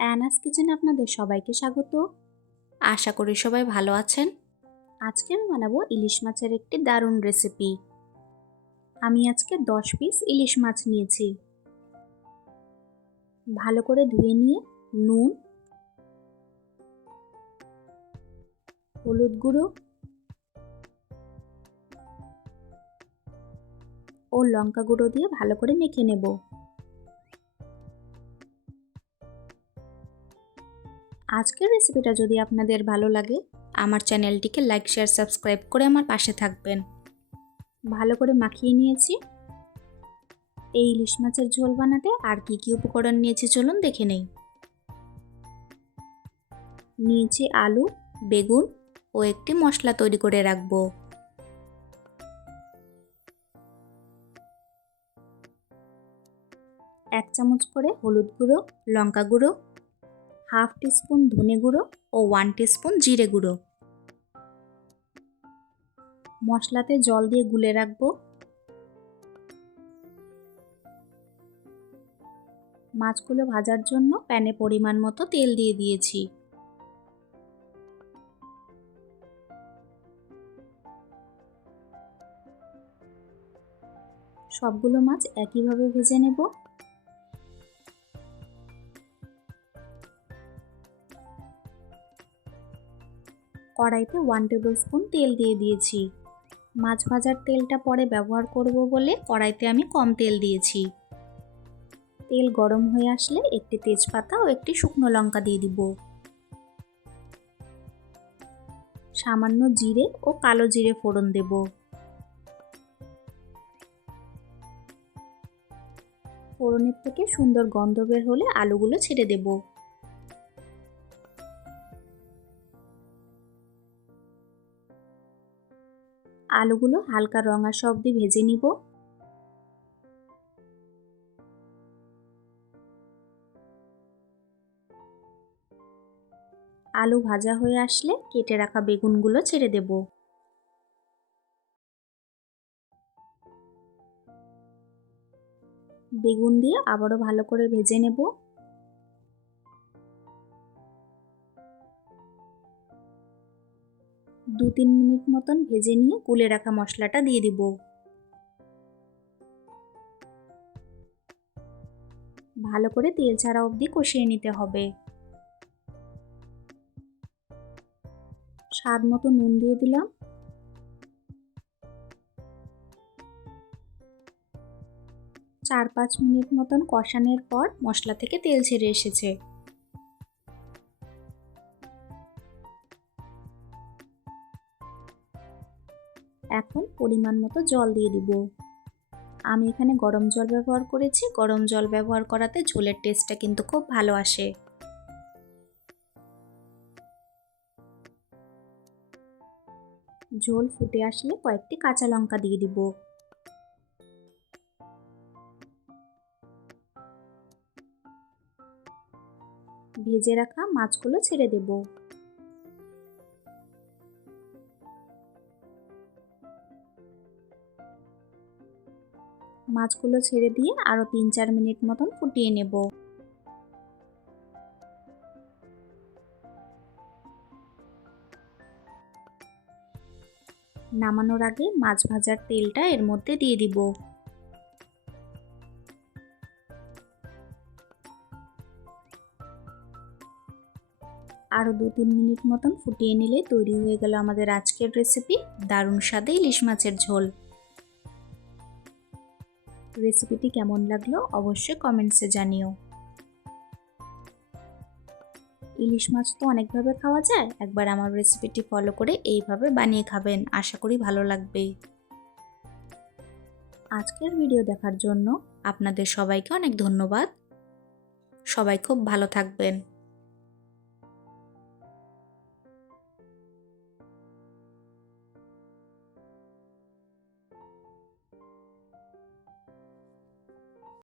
অ্যানাস কিচেনে আপনাদের সবাইকে স্বাগত। আশা করি সবাই ভালো আছেন। আজকে আমি বানাবো ইলিশ মাছের একটি দারুণ রেসিপি। আমি আজকে 10 পিস ইলিশ মাছ নিয়েছি। ভালো করে ধুয়ে নিয়ে নুন, হলুদ গুঁড়ো ও লঙ্কা গুঁড়ো দিয়ে ভালো করে মেখে নেব। আজকের রেসিপিটা যদি আপনাদের ভালো লাগে, আমার চ্যানেলটিকে লাইক, শেয়ার, সাবস্ক্রাইব করে আমার পাশে থাকবেন। ভালো করে মাখিয়ে নিয়েছি। এই ইলিশ মাছের ঝোল বানাতে আর কি উপকরণ নিয়েছি চলুন দেখে নেই। নিয়েছি আলু, বেগুন ও একটি মশলা তৈরি করে রাখবো। এক চামচ করে হলুদ গুঁড়ো, লঙ্কা গুঁড়ো, হাফ টিস্পুন ধনে গুঁড়ো ও 1 টিস্পুন জিরে গুঁড়ো। মশলাতে জল দিয়ে গুলে রাখবো। মাছগুলো ভাজার জন্য প্যানে পরিমাণ মতো তেল দিয়ে দিয়েছি। সবগুলো মাছ একইভাবে ভেজে নেব। কড়াইতে 1 টেবিলস্পুন তেল দিয়ে দিয়েছি। মাছ ভাজার তেলটা পরে ব্যবহার করব বলে কড়াইতে আমি কম তেল দিয়েছি। তেল গরম হয়ে আসলে একটি তেজপাতা ও একটি শুকনো লঙ্কা দিয়ে দিব। সামান্য জিরে ও কালো জিরে ফোড়ন দেব। ফোড়নের থেকে সুন্দর গন্ধ বের হলে আলুগুলো ছেড়ে দেব। আলুগুলো হালকা রং আসা অবধি ভেজে নিব। আলু ভাজা হয়ে আসলে কেটে রাখা বেগুনগুলো ছেড়ে দেব। বেগুন দিয়ে আবারও ভালো করে ভেজে নেব। দু 3 মিনিট মতন ভেজে নিয়ে গুলে রাখা মশলাটা দিয়ে দিব। ভালো করে তেল ছাড়া অবধি কষিয়ে নিতে হবে। স্বাদ মতো নুন দিয়ে দিলাম। চার 5 মিনিট মতন কষানোর পর মশলা থেকে তেল ছেড়ে এসেছে। এখন পরিমাণ মতো জল দিয়ে দিব। আমি এখানে গরম জল ব্যবহার করেছি। গরম জল ব্যবহার করাতে ঝোলের টেস্টটা কিন্তু খুব ভালো আসে। ঝোল ফুটে আসলে কয়েকটি কাঁচা লঙ্কা দিয়ে দিব। ভেজে রাখা মাছগুলো ছেড়ে দেব। মাছগুলো ছেড়ে দিয়ে আরও 3-4 মিনিট মতন ফুটিয়ে নেব। নামানোর আগে মাছ ভাজার তেলটা এর মধ্যে দিয়ে দিব। আরও 2-3 মিনিট মতন ফুটিয়ে নিলে তৈরি হয়ে গেল আমাদের আজকের রেসিপি, দারুণ স্বাদে ইলিশ মাছের ঝোল। রেসিপিটি কেমন লাগলো অবশ্যই কমেন্টসে জানিও। ইলিশ মাছ তো অনেকভাবে খাওয়া যায়, একবার আমার রেসিপিটি ফলো করে এইভাবে বানিয়ে খাবেন, আশা করি ভালো লাগবে। আজকের ভিডিও দেখার জন্য আপনাদের সবাইকে অনেক ধন্যবাদ। সবাই খুব ভালো থাকবেন।